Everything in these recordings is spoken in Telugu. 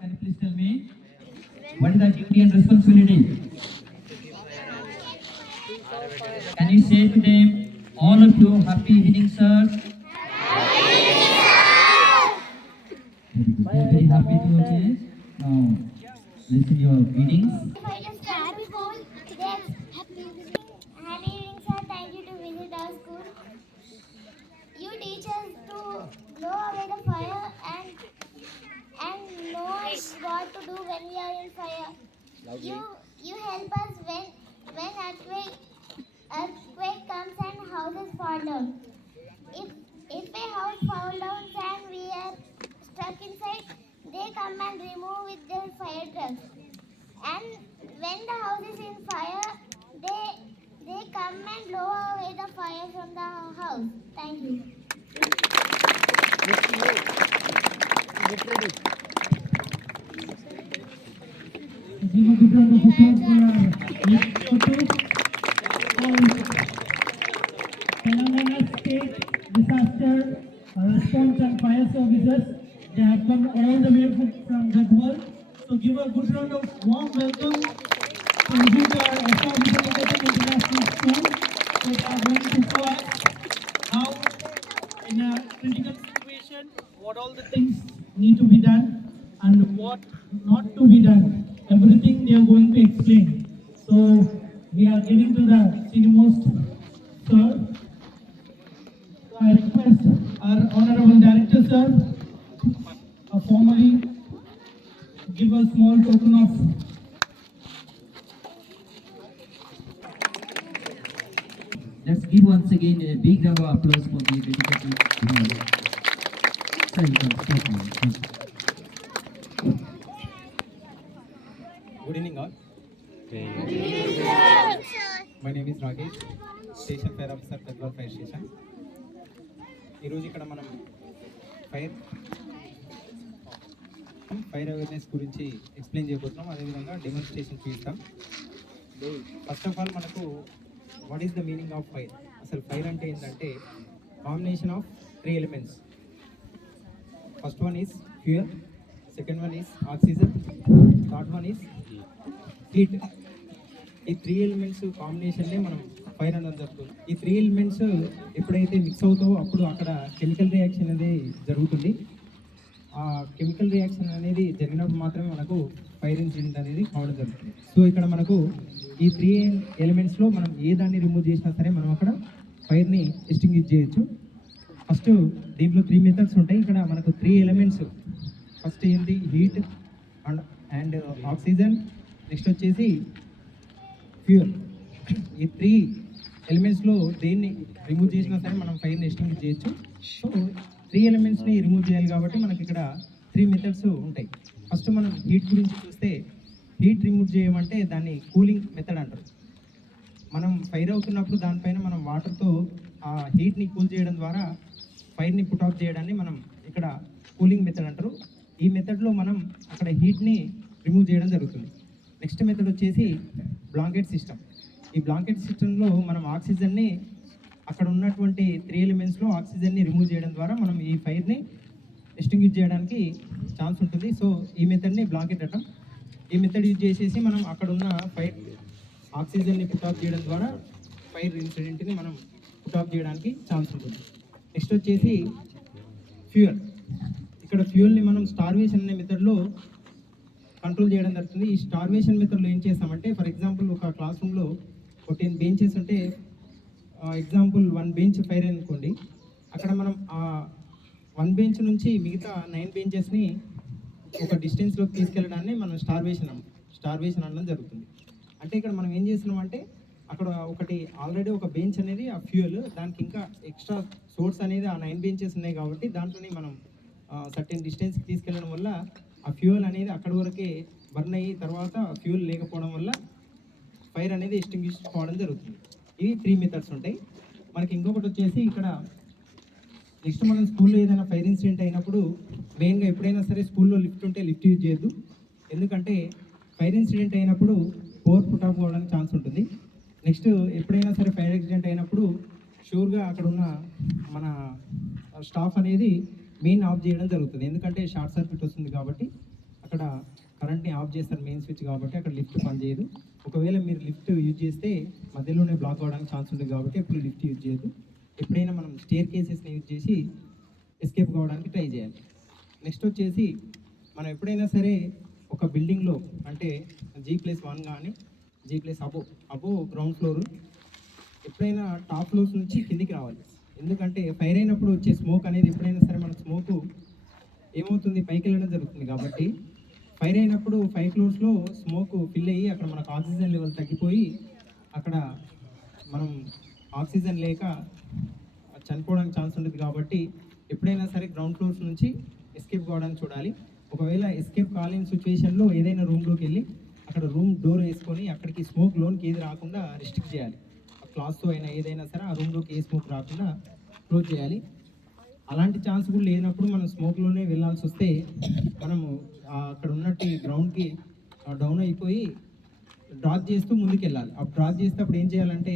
Can you please tell me what is the duty and responsibility? Can you say to them, all of you, happy evening, sir? Very, very happy to okay. Now, listen your readings. Happy Bowl. Today, happy evening. Happy evening, sir. Thank you to visit our school. You teach us to blow away the fire and know what to do when we are in fire. You help us when earthquake comes and houses fall down. If a house falls down and we are stuck inside, they come and remove with their fire trucks. And when the house is in fire, they come and blow away the fire from the house. Thank you. Give a good round of applause for our Telangana State Disaster Response and Fire Services. They have come all the way from Gadwal. So give a good round of warm welcome to visit our SR International School. They are going to show us how in a critical situation what all the things need to be done and what not to be done. Everything they are going to explain. So we are getting to the senior-most sir. So I request our honorable director sir formally give a small token of let's give once again a big round of applause for the dedicated Good evening all. My name is Rakesh, Station Fire Officer, Gadwal Fire Station. ఈరోజు ఇక్కడ మనం ఫైర్ అవేర్నెస్ గురించి ఎక్స్ప్లెయిన్ చేయబోతున్నాం, అదేవిధంగా డెమోన్స్ట్రేషన్ చూస్తాం. ఫస్ట్ ఆఫ్ ఆల్ మనకు what is the meaning of fire? అసలు ఫైర్ అంటే ఏంటంటే combination of 3 elements. First one is fuel, second one is oxygen, third one is heat. ఈ 3 ఎలిమెంట్స్ కాంబినేషన్నే మనం ఫైర్ అనేది జరుగుతుంది. ఈ 3 ఎలిమెంట్స్ ఎప్పుడైతే మిక్స్ అవుతావో అప్పుడు అక్కడ కెమికల్ రియాక్షన్ అనేది జరుగుతుంది. ఆ కెమికల్ రియాక్షన్ అనేది జరిగినప్పుడు మాత్రమే మనకు ఫైర్ ఇన్సిడెంట్ అనేది కావడం జరుగుతుంది. సో ఇక్కడ మనకు ఈ 3 ఎలిమెంట్స్లో మనం ఏ దాన్ని రిమూవ్ చేసినా సరే మనం అక్కడ ఫైర్ని ఎస్టింగ్విష్ చేయొచ్చు. ఫస్ట్ దీంట్లో 3 మెథడ్స్ ఉంటాయి. ఇక్కడ మనకు 3 ఎలిమెంట్స్. ఫస్ట్ ఏంటి? హీట్ అండ్ ఆక్సిజన్, నెక్స్ట్ వచ్చేసి ఫ్యూయల్. ఈ 3 ఎలిమెంట్స్లో దేన్ని రిమూవ్ చేసినా సరే మనం ఫైర్ని ఎస్టింగ్విష్ చేయొచ్చు. సో 3 ఎలిమెంట్స్ని రిమూవ్ చేయాలి కాబట్టి మనకి ఇక్కడ 3 మెథడ్స్ ఉంటాయి. ఫస్ట్ మనం హీట్ గురించి చూస్తే, హీట్ రిమూవ్ చేయమంటే దాన్ని కూలింగ్ మెథడ్ అంటారు. మనం ఫైర్ అవుతున్నప్పుడు దానిపైన మనం వాటర్తో ఆ హీట్ని కూల్ చేయడం ద్వారా ఫైర్ని పుట్ ఆఫ్ చేయడాన్ని మనం ఇక్కడ కూలింగ్ మెథడ్ అంటారు. ఈ మెథడ్లో మనం అక్కడ హీట్ని రిమూవ్ చేయడం జరుగుతుంది. నెక్స్ట్ మెథడ్ వచ్చేసి బ్లాంకెట్ సిస్టమ్. ఈ బ్లాంకెట్ సిస్టంలో మనం ఆక్సిజన్ని అక్కడ ఉన్నటువంటి 3 ఎలిమెంట్స్లో ఆక్సిజన్ని రిమూవ్ చేయడం ద్వారా మనం ఈ ఫైర్ని ఎస్టింగ్విష్ చేయడానికి ఛాన్స్ ఉంటుంది. సో ఈ మెథడ్ని బ్లాంకెట్ అంటాం. ఈ మెథడ్ యూజ్ చేసేసి మనం అక్కడ ఉన్న ఫైర్ ఆక్సిజన్ని పుట్ ఆఫ్ చేయడం ద్వారా ఫైర్ ఇన్సిడెంట్ని మనం పుట్ ఆఫ్ చేయడానికి ఛాన్స్ ఉంటుంది. నెక్స్ట్ వచ్చేసి ఫ్యూయల్. ఇక్కడ ఫ్యూయల్ని మనం స్టార్వేషన్ అనే మెథడ్లో కంట్రోల్ చేయడం జరుగుతుంది. ఈ స్టార్వేషన్ మెథడ్లో ఏం చేస్తామంటే, ఫర్ ఎగ్జాంపుల్ ఒక క్లాస్ రూమ్లో 14 బెంచెస్ ఉంటే ఎగ్జాంపుల్ 1 బెంచ్ ఫైర్ అనుకోండి. అక్కడ మనం ఆ 1 బెంచ్ నుంచి మిగతా 9 బెంచెస్ని ఒక డిస్టెన్స్లోకి తీసుకెళ్ళడాన్ని మనం స్టార్వేషన్ అనడం జరుగుతుంది. అంటే ఇక్కడ మనం ఏం చేస్తున్నాం అంటే అక్కడ ఒకటి ఆల్రెడీ ఒక బెంచ్ అనేది ఆ ఫ్యూయల్, దానికి ఇంకా ఎక్స్ట్రా సోర్స్ అనేది ఆ 9 బెంచెస్ ఉన్నాయి కాబట్టి దాంట్లోనే మనం సర్టెన్ డిస్టెన్స్కి తీసుకెళ్ళడం వల్ల ఆ ఫ్యూయల్ అనేది అక్కడి వరకే బర్న్ అయ్యి తర్వాత ఫ్యూయల్ లేకపోవడం వల్ల ఫైర్ అనేది ఎస్టింగ్విష్ కావడం జరుగుతుంది. ఇవి 3 మెథడ్స్ ఉంటాయి. మనకి ఇంకొకటి వచ్చేసి ఇక్కడ నెక్స్ట్ మనం స్కూల్లో ఏదైనా ఫైర్ ఇన్సిడెంట్ అయినప్పుడు మెయిన్గా ఎప్పుడైనా సరే స్కూల్లో లిఫ్ట్ ఉంటే లిఫ్ట్ యూజ్ చేయొద్దు. ఎందుకంటే ఫైర్ ఇన్సిడెంట్ అయినప్పుడు పవర్ పుట్ ఆఫ్ అవ్వడానికి ఛాన్స్ ఉంటుంది. నెక్స్ట్ ఎప్పుడైనా సరే ఫైర్ యాక్సిడెంట్ అయినప్పుడు షూర్గా అక్కడ ఉన్న మన స్టాఫ్ అనేది మెయిన్ ఆఫ్ చేయడం జరుగుతుంది. ఎందుకంటే షార్ట్ సర్క్యూట్ వస్తుంది కాబట్టి అక్కడ కరెంట్ని ఆఫ్ చేస్తారు మెయిన్ స్విచ్ కాబట్టి అక్కడ లిఫ్ట్ పనిచేయదు. ఒకవేళ మీరు లిఫ్ట్ యూజ్ చేస్తే మధ్యలోనే బ్లాక్ అవ్వడానికి ఛాన్స్ ఉంటుంది కాబట్టి ఎప్పుడు లిఫ్ట్ యూజ్ చేయదు. ఎప్పుడైనా మనం స్టేర్ కేసెస్ని యూజ్ చేసి ఎస్కేప్ కావడానికి ట్రై చేయాలి. నెక్స్ట్ వచ్చేసి మనం ఎప్పుడైనా సరే ఒక బిల్డింగ్లో అంటే G+1 కానీ G+ అబో గ్రౌండ్ ఫ్లోర్ ఎప్పుడైనా టాప్ ఫ్లోర్స్ నుంచి కిందికి రావాలి. ఎందుకంటే ఫైర్ అయినప్పుడు వచ్చే స్మోక్ అనేది ఎప్పుడైనా సరే మన స్మోకు ఏమవుతుంది పైకి వెళ్ళడం జరుగుతుంది కాబట్టి ఫైర్ అయినప్పుడు 5 ఫ్లోర్స్లో స్మోక్ ఫిల్ అయ్యి అక్కడ మనకు ఆక్సిజన్ లెవెల్ తగ్గిపోయి అక్కడ మనం ఆక్సిజన్ లేక చనిపోవడానికి ఛాన్స్ ఉంటుంది కాబట్టి ఎప్పుడైనా సరే గ్రౌండ్ ఫ్లోర్స్ నుంచి ఎస్కేప్ కావడానికి చూడాలి. ఒకవేళ ఎస్కేప్ కాలేని సిచ్యువేషన్లో ఏదైనా రూమ్లోకి వెళ్ళి అక్కడ రూమ్ డోర్ వేసుకొని అక్కడికి స్మోక్ లోన్కి ఏది రాకుండా రిస్ట్రిక్ట్ చేయాలి. క్లాస్తో అయినా ఏదైనా సరే ఆ రూమ్లోకి ఏ స్మోక్ రాకుండా క్లోజ్ చేయాలి. అలాంటి ఛాన్స్ కూడా లేనప్పుడు మనం స్మోక్లోనే వెళ్ళాల్సి వస్తే మనము అక్కడ ఉన్నట్టు గ్రౌండ్కి డౌన్ అయిపోయి డ్రాగ్ చేస్తూ ముందుకు వెళ్ళాలి. ఆ డ్రాగ్ చేస్తే అప్పుడు ఏం చేయాలంటే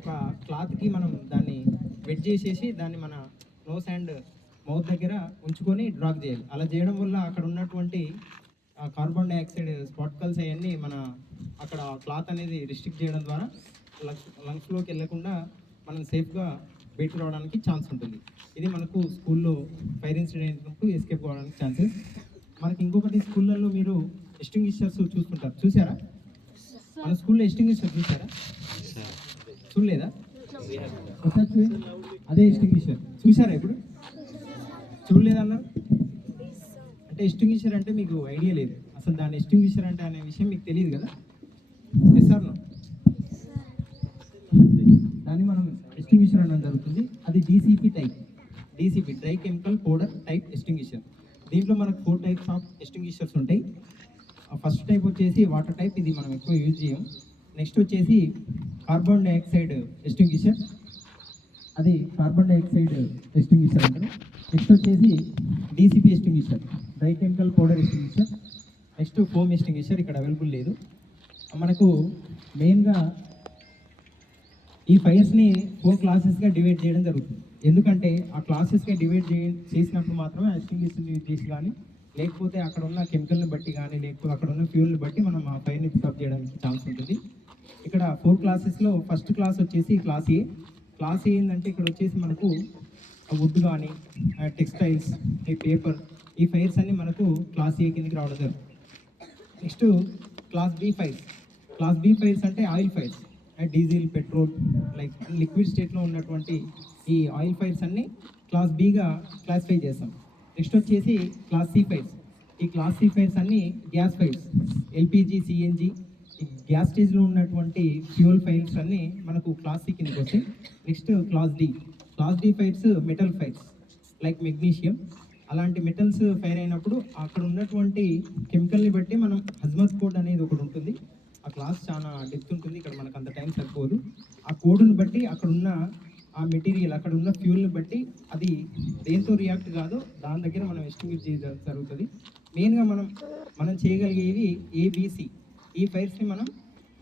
ఒక క్లాత్కి మనం దాన్ని వెట్ చేసేసి దాన్ని మన నోస్ అండ్ మౌత్ దగ్గర ఉంచుకొని డ్రాగ్ చేయాలి. అలా చేయడం వల్ల అక్కడ ఉన్నటువంటి కార్బన్ డైఆక్సైడ్ పార్టికల్స్ అవన్నీ మన అక్కడ క్లాత్ అనేది రిస్ట్రిక్ట్ చేయడం ద్వారా లంగ్స్లోకి వెళ్ళకుండా మనం సేఫ్గా బయటకు రావడానికి ఛాన్స్ ఉంటుంది. ఇది మనకు స్కూల్లో ఫైర్ ఇన్సిడెంట్ ఎస్కేప్ కావడానికి ఛాన్సెస్. మనకి ఇంకొకటి స్కూళ్ళల్లో మీరు ఎస్టింగ్విషర్స్ చూసారా? మన స్కూల్లో ఎస్టింగ్విషర్ చూసారా? చూడలేదా? ఒకసారి చూడండి, అదే ఎస్టింగ్విషర్ చూసారా? ఇప్పుడు చూడలేదన్నారు అంటే ఎస్టింగ్విషర్ అంటే మీకు ఐడియా లేదు, అసలు దాని ఎస్టింగ్విషర్ అంటే అనే విషయం మీకు తెలియదు కదా? Yes or no? దాన్ని మనం ఎస్టింగ్విషర్ అనడం జరుగుతుంది. అది DCP type, DCP dry chemical powder type extinguisher. దీంట్లో మనకు 4 టైప్స్ ఆఫ్ ఎస్టింగ్విషర్స్ ఉంటాయి. ఫస్ట్ టైప్ వచ్చేసి వాటర్ టైప్, ఇది మనం ఎక్కువ యూజ్ చేయం. నెక్స్ట్ వచ్చేసి కార్బన్ డైఆక్సైడ్ ఎస్టింగ్విషర్, అది కార్బన్ డైఆక్సైడ్ ఎస్టింగ్విషర్ అంటారు. నెక్స్ట్ వచ్చేసి DCP extinguisher, dry chemical powder extinguisher. Next foam extinguisher ఇక్కడ అవైలబుల్ లేదు. మనకు మెయిన్గా ఈ ఫైర్స్ని 4 క్లాసెస్గా డివైడ్ చేయడం జరుగుతుంది. ఎందుకంటే ఆ క్లాసెస్గా డివైడ్ చేసినప్పుడు మాత్రమే ఎస్టింగ్విషర్ని యూజ్ చేసి కానీ లేకపోతే అక్కడ ఉన్న కెమికల్ని బట్టి కానీ లేకపోతే అక్కడ ఉన్న ఫ్యూల్ని బట్టి మనం ఆ ఫైర్ని పికప్ చేయడానికి ఛాన్స్ ఉంటుంది. ఇక్కడ 4 క్లాసెస్లో ఫస్ట్ క్లాస్ వచ్చేసి క్లాస్ ఏ. క్లాస్ ఏ ఏంటంటే ఇక్కడ వచ్చేసి మనకు వుడ్ కానీ టెక్స్టైల్స్, ఈ పేపర్, ఈ ఫైర్స్ అన్నీ మనకు క్లాస్ ఏ కిందకి రావడం జరుగుతుంది. Next class B fires. Class B fires అంటే oil fires, diesel, petrol, like liquid స్టేట్లో ఉన్నటువంటి ఈ ఆయిల్ ఫైర్స్ అన్నీ క్లాస్ బిగా క్లాసిఫై చేస్తాం. నెక్స్ట్ వచ్చేసి క్లాస్ సి ఫైర్స్. ఈ క్లాస్ సి ఫైర్స్ అన్నీ గ్యాస్ ఫైర్స్, LPG, CNG, ఈ గ్యాస్ స్టేజ్లో ఉన్నటువంటి ఫ్యూయల్ ఫైర్స్ అన్నీ మనకు క్లాస్ సి కిందకి వస్తాయి. Next class D. Class D fires metal fires like magnesium. అలాంటి మెటల్స్ ఫైర్ అయినప్పుడు అక్కడ ఉన్నటువంటి కెమికల్ని బట్టి మనం హజ్మత్ కోడ్ అనేది ఒకటి ఉంటుంది. ఆ క్లాస్ చాలా డెప్త్ ఉంటుంది, ఇక్కడ మనకు అంత టైం సరిపోదు. ఆ కోడ్ని బట్టి అక్కడ ఉన్న ఆ మెటీరియల్, అక్కడ ఉన్న ఫ్యూల్ని బట్టి అది దేంతో రియాక్ట్ కాదో దాని దగ్గర మనం ఎస్టింగ్విష్ చేయడం జరుగుతుంది. మెయిన్గా మనం చేయగలిగేవి ABC. ఈ ఫైర్స్ని మనం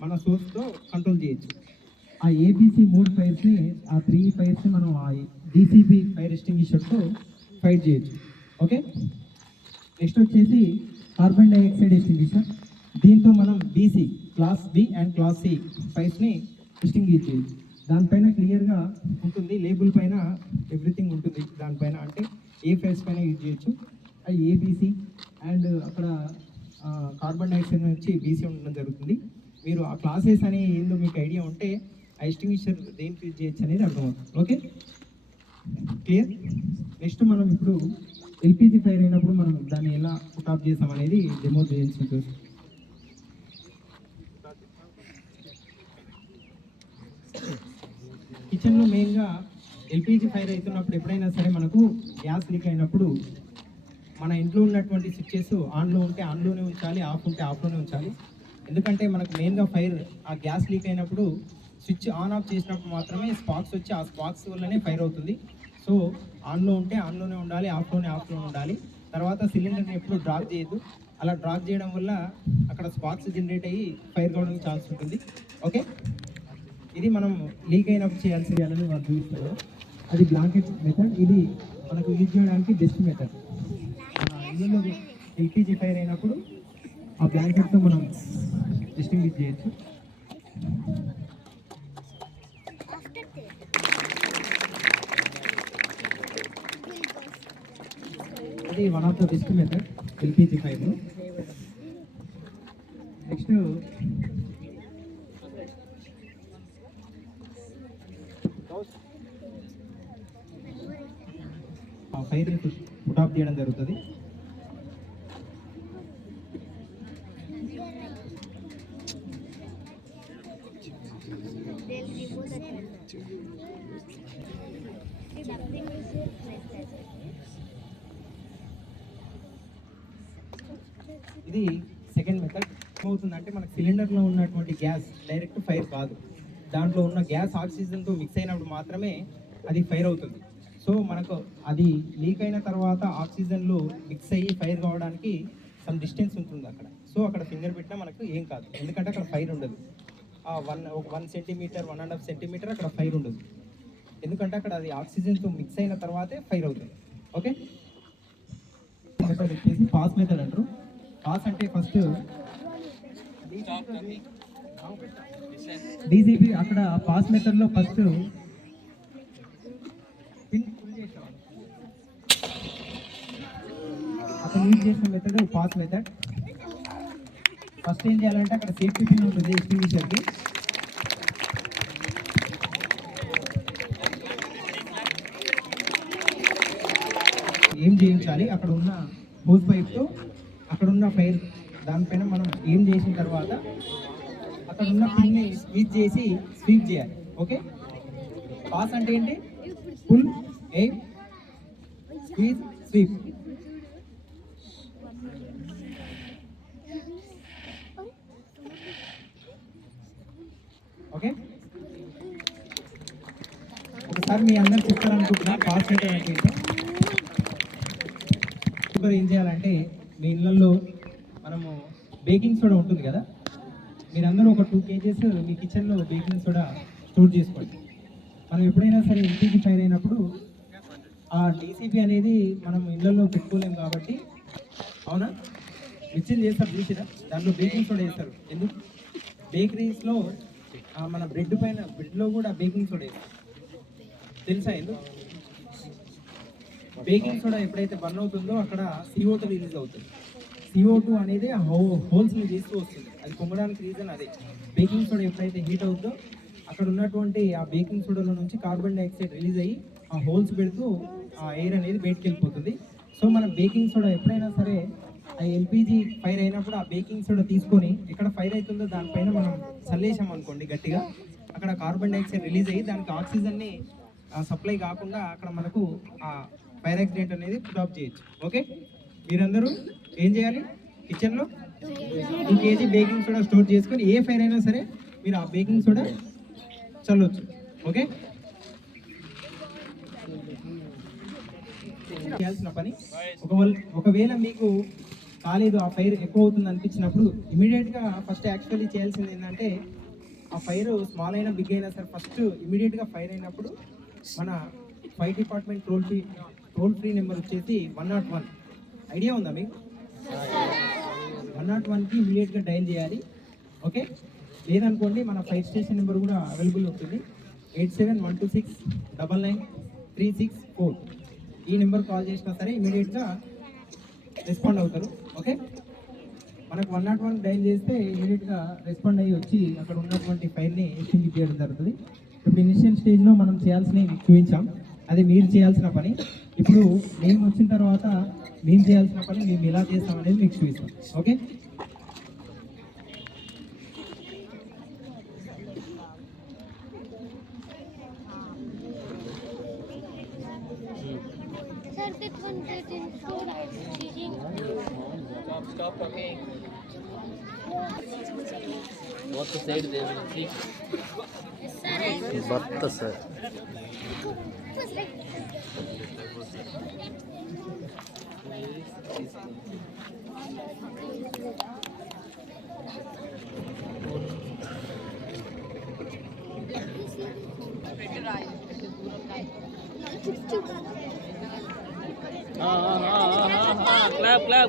మన సోర్స్తో కంట్రోల్ చేయొచ్చు. ఆ ABC 3 ఫైర్స్ని, ఆ 3 ఫైర్స్ని మనం ఆ DCP ఫైర్ ఎస్టింగ్విషర్తో ఫైట్ చేయొచ్చు. ఓకే. నెక్స్ట్ వచ్చేసి కార్బన్ డైఆక్సైడ్ ఎస్టింగ్విషర్. దీంతో మనం BC, class B and class C ఫైర్స్ని ఎస్టింగ్విష్ చేయొచ్చు. దానిపైన క్లియర్గా ఉంటుంది, లేబుల్ పైన ఎవ్రీథింగ్ ఉంటుంది దానిపైన, అంటే ఏ ఫైర్స్ పైన యూజ్ చేయొచ్చు. అది ABC అండ్ అక్కడ కార్బన్ డైఆక్సైడ్ నుంచి BC ఉండడం జరుగుతుంది. మీరు ఆ క్లాసెస్ అని ఏందో మీకు ఐడియా ఉంటే ఆ ఎస్టింగ్విషర్ దేనికి యూజ్ చేయొచ్చు అనేది అర్థమవుతుంది. Okay, clear. నెక్స్ట్ మనం ఇప్పుడు LPG ఫైర్ అయినప్పుడు మనం దాన్ని ఎలా పుటాప్ చేస్తాం అనేది డెమో చేయించు. కిచెన్లో మెయిన్గా LPG ఫైర్ అవుతున్నప్పుడు ఎప్పుడైనా సరే మనకు గ్యాస్ లీక్ అయినప్పుడు మన ఇంట్లో ఉన్నటువంటి స్విచ్చెస్ ఆన్లో ఉంటే ఆన్లోనే ఉంచాలి, ఆఫ్ ఉంటే ఆఫ్లోనే ఉంచాలి. ఎందుకంటే మనకు మెయిన్గా ఫైర్ ఆ గ్యాస్ లీక్ అయినప్పుడు స్విచ్ ఆన్ ఆఫ్ చేసినప్పుడు మాత్రమే స్పార్క్స్ వచ్చి ఆ స్పార్క్స్ వల్లనే ఫైర్ అవుతుంది. సో ఆన్లో ఉంటే ఆన్లోనే ఉండాలి, ఆఫ్లోనే ఉండాలి. తర్వాత సిలిండర్ని ఎప్పుడు డ్రాప్ చేయొద్దు. అలా డ్రాప్ చేయడం వల్ల అక్కడ స్పార్క్స్ జనరేట్ అయ్యి ఫైర్ కావడానికి ఛాన్స్ ఉంటుంది. ఓకే, ఇది మనం లీక్ అయినప్పుడు చేయాల్సింది అని వాళ్ళు చూపిస్తారు. అది బ్లాంకెట్ మెథడ్. ఇది మనకు యూజ్ చేయడానికి బెస్ట్ మెథడ్. ఎల్పిజి ఫైర్ అయినప్పుడు ఆ బ్లాంకెట్తో మనం డిస్టింగ్విష్ చేయొచ్చు. అది one of the best method LPG fire. Next ఆ ఫైర్ని పుట్ ఆఫ్ చేయడం జరుగుతుంది. ఇది సెకండ్ మెథడ్. ఏమవుతుందంటే మనకు సిలిండర్లో ఉన్నటువంటి గ్యాస్ డైరెక్ట్ ఫైర్ కాదు, దాంట్లో ఉన్న గ్యాస్ ఆక్సిజన్తో మిక్స్ అయినప్పుడు మాత్రమే అది ఫైర్ అవుతుంది. సో మనకు అది లీక్ అయిన తర్వాత ఆక్సిజన్లో మిక్స్ అయ్యి ఫైర్ కావడానికి సమ్ డిస్టెన్స్ ఉంటుంది అక్కడ. సో అక్కడ ఫింగర్ పెట్టినా మనకు ఏం కాదు, ఎందుకంటే అక్కడ ఫైర్ ఉండదు. ఆ 1 సెంటీమీటర్ 1.5 సెంటీమీటర్ అక్కడ ఫైర్ ఉండదు, ఎందుకంటే అక్కడ అది ఆక్సిజన్తో మిక్స్ అయిన తర్వాతే ఫైర్ అవుతుంది. ఓకే, మెథడ్ వచ్చేసి పాస్ మెథడ్ అంటారు. పాస్ అంటే ఫస్ట్ డీజీపీ అక్కడ పాస్ మెథడ్లో ఫస్ట్ పిన్ పుల్ చేసేవాడు. అతను యూజ్ చేసిన మెథడ్ పాస్ మెథడ్. ఫస్ట్ ఏం చేయాలంటే అక్కడ సేఫ్టీ పిన్ ఉంటుంది ఎక్స్టింగ్విషర్కి. ఏం చేయించాలి, అక్కడ ఉన్న హోస్ పైప్తో అక్కడ ఉన్న ఫైర్ దానిపైన మనం ఏం చేసిన తర్వాత అక్కడ ఉన్న పిన్ని స్వీప్ చేసి స్వీప్ చేయాలి. ఓకే, పాస్ అంటే ఏంటి? Pull, aim, squeeze, sweep. Okay, ఒకసారి మీ అందరు చెప్తారనుకుంటున్నా పాస్ మెథడ్ అంటే ఏంటో. ఇప్పుడు ఏం చేయాలంటే మీ ఇళ్ళల్లో మనము బేకింగ్ సోడా ఉంటుంది కదా, మీరందరూ ఒక 2 kgs మీ కిచెన్లో బేకింగ్ సోడా స్టోర్ చేసుకోండి. మనం ఎప్పుడైనా సరే ఎల్పిజి ఫైర్ అయినప్పుడు ఆ డీసీపీ అనేది మనం ఇళ్ళల్లో పెట్టుకోలేము కాబట్టి, అవునా, మిక్సింగ్ చేస్తారు చూసినా, దాంట్లో బేకింగ్ సోడా వేస్తారు. ఎందుకు? బేకరీస్లో మన బ్రెడ్లో కూడా బేకింగ్ సోడా వేస్తారు, తెలుసా ఎందుకు? బేకింగ్ సోడా ఎప్పుడైతే బర్న్ అవుతుందో అక్కడ CO2 రిలీజ్ అవుతుంది. CO2 అనేది ఆ హోల్స్ని చేస్తూ వస్తుంది, అది పొంగడానికి రీజన్ అదే. బేకింగ్ సోడా ఎప్పుడైతే హీట్ అవుతుందో అక్కడ ఉన్నటువంటి ఆ బేకింగ్ సోడాలో నుంచి కార్బన్ డైఆక్సైడ్ రిలీజ్ అయ్యి ఆ హోల్స్ పెడుతూ ఆ ఎయిర్ అనేది బయటికి వెళ్ళిపోతుంది. సో మనం బేకింగ్ సోడా ఎప్పుడైనా సరే ఆ ఎల్పిజి ఫైర్ అయినప్పుడు ఆ బేకింగ్ సోడా తీసుకొని ఎక్కడ ఫైర్ అవుతుందో దానిపైన మనం చల్లేసాం అనుకోండి గట్టిగా, అక్కడ కార్బన్ డైఆక్సైడ్ రిలీజ్ అయ్యి దానికి ఆక్సిజన్ని సప్లై కాకుండా అక్కడ మనకు ఆ ఫైర్ యాక్సిడెంట్ అనేది స్టాప్ చేయొచ్చు. ఓకే, మీరందరూ ఏం చేయాలి, కిచెన్లో 2 kg బేకింగ్ సోడా స్టోర్ చేసుకొని ఏ ఫైర్ అయినా సరే మీరు ఆ బేకింగ్ సోడా చల్లవచ్చు. ఓకే, చేయాల్సిన పని ఒకవేళ మీకు కాలేదు, ఆ ఫైర్ ఎక్కువ అవుతుంది అనిపించినప్పుడు ఇమీడియట్గా ఫస్ట్ యాక్చువల్లీ చేయాల్సింది ఏంటంటే ఆ ఫైర్ స్మాల్ అయినా బిగ్ అయినా సరే ఫస్ట్ ఇమీడియట్గా ఫైర్ అయినప్పుడు మన fire department toll free number వచ్చేసి 101. ఐడియా ఉందా మీకు? 101కి ఇమీడియట్గా డైల్ చేయాలి. ఓకే, లేదనుకోండి మన ఫైర్ స్టేషన్ నెంబర్ కూడా అవైలబుల్ ఉంటుంది, 8712699364. ఈ నెంబర్ కాల్ చేసినా సరే ఇమీడియట్గా రెస్పాండ్ అవుతారు. ఓకే, మనకు 101 డైల్ చేస్తే ఇమీడియట్గా రెస్పాండ్ అయ్యి వచ్చి అక్కడ ఉన్నటువంటి ఫైర్ని ఎక్స్టింగ్విష్ చేయడం జరుగుతుంది. ఇప్పుడు ఇనిషియల్ స్టేజ్లో మనం చేయాల్సినవి చూపించాం, అది మీరు చేయాల్సిన పని. ఇప్పుడు మేము వచ్చిన తర్వాత మేము చేయాల్సిన పని మేము ఎలా చేస్తాం అనేది మీకు చూపిస్తాం. Okay, Stop talking. What to say to them? Batta sir.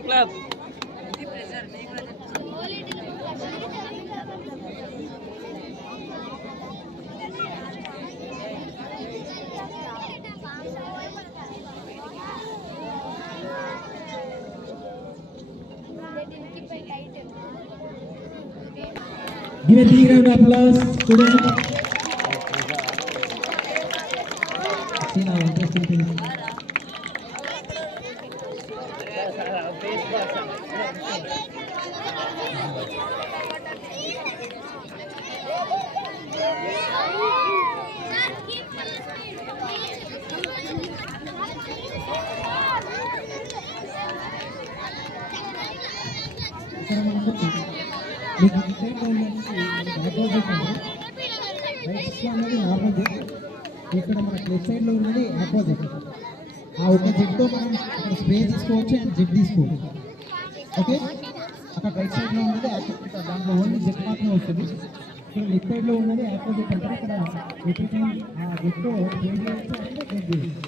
Clap. Give a big round of applause, students. See now, interesting thing. ఇక్కడ మనకు మీకు డిసైడ్ ఆపోజిట్ అండి. రైట్ అనేది నార్మల్ జెట్, ఇక్కడ మనకు లెఫ్ట్ సైడ్ లో ఉన్నది ఆపోజిట్. ఆ ఒక జెట్తో మనం ఇక్కడ స్ప్రే తీసుకోవచ్చు అండ్ జెట్ తీసుకోవచ్చు. ఓకే, అక్కడ రైట్ సైడ్ లో ఉన్నది ఆపోజిట్, దాంట్లో ఓన్లీ జెట్ మాత్రమే వస్తుంది. ఇక్కడ లెఫ్ట్ సైడ్ లో ఉన్నది ఆపోజిట్ అంటే ఇక్కడ ఎవ్రీ టైం ఆ జెట్తో స్ప్రే చేయవచ్చు అంటే జెట్ చేయవచ్చు.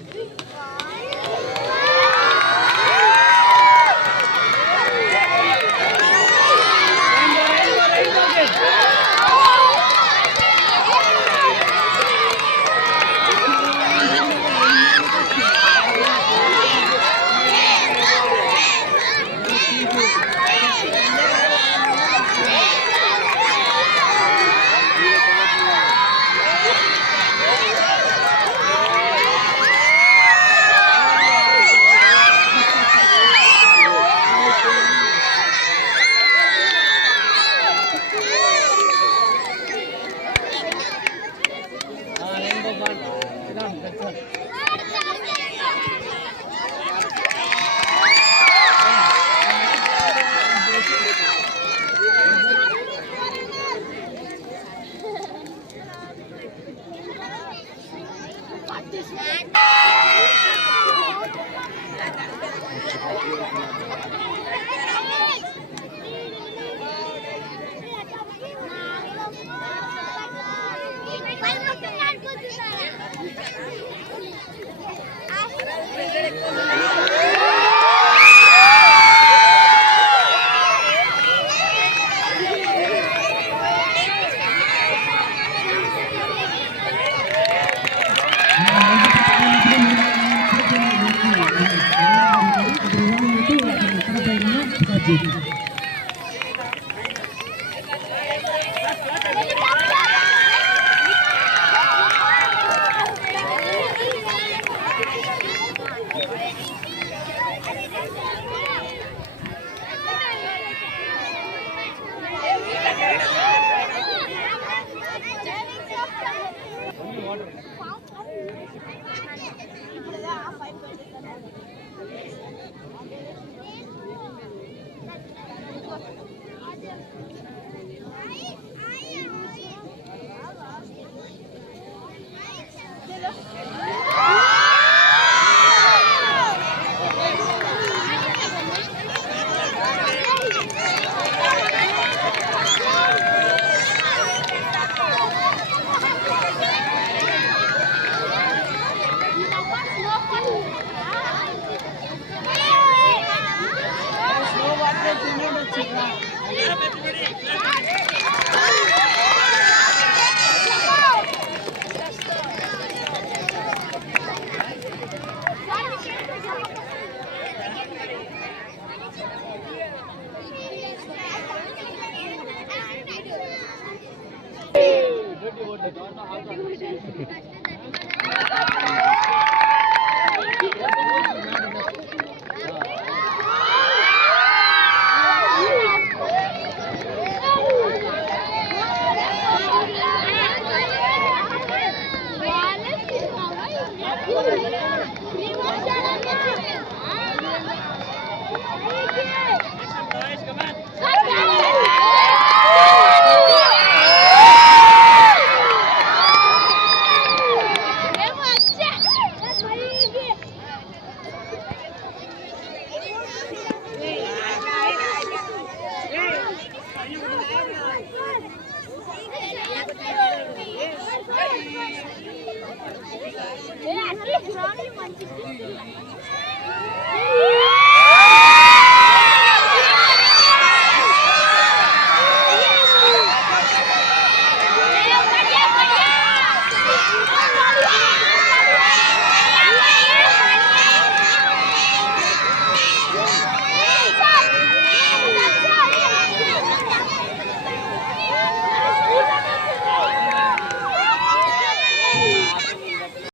Thank you.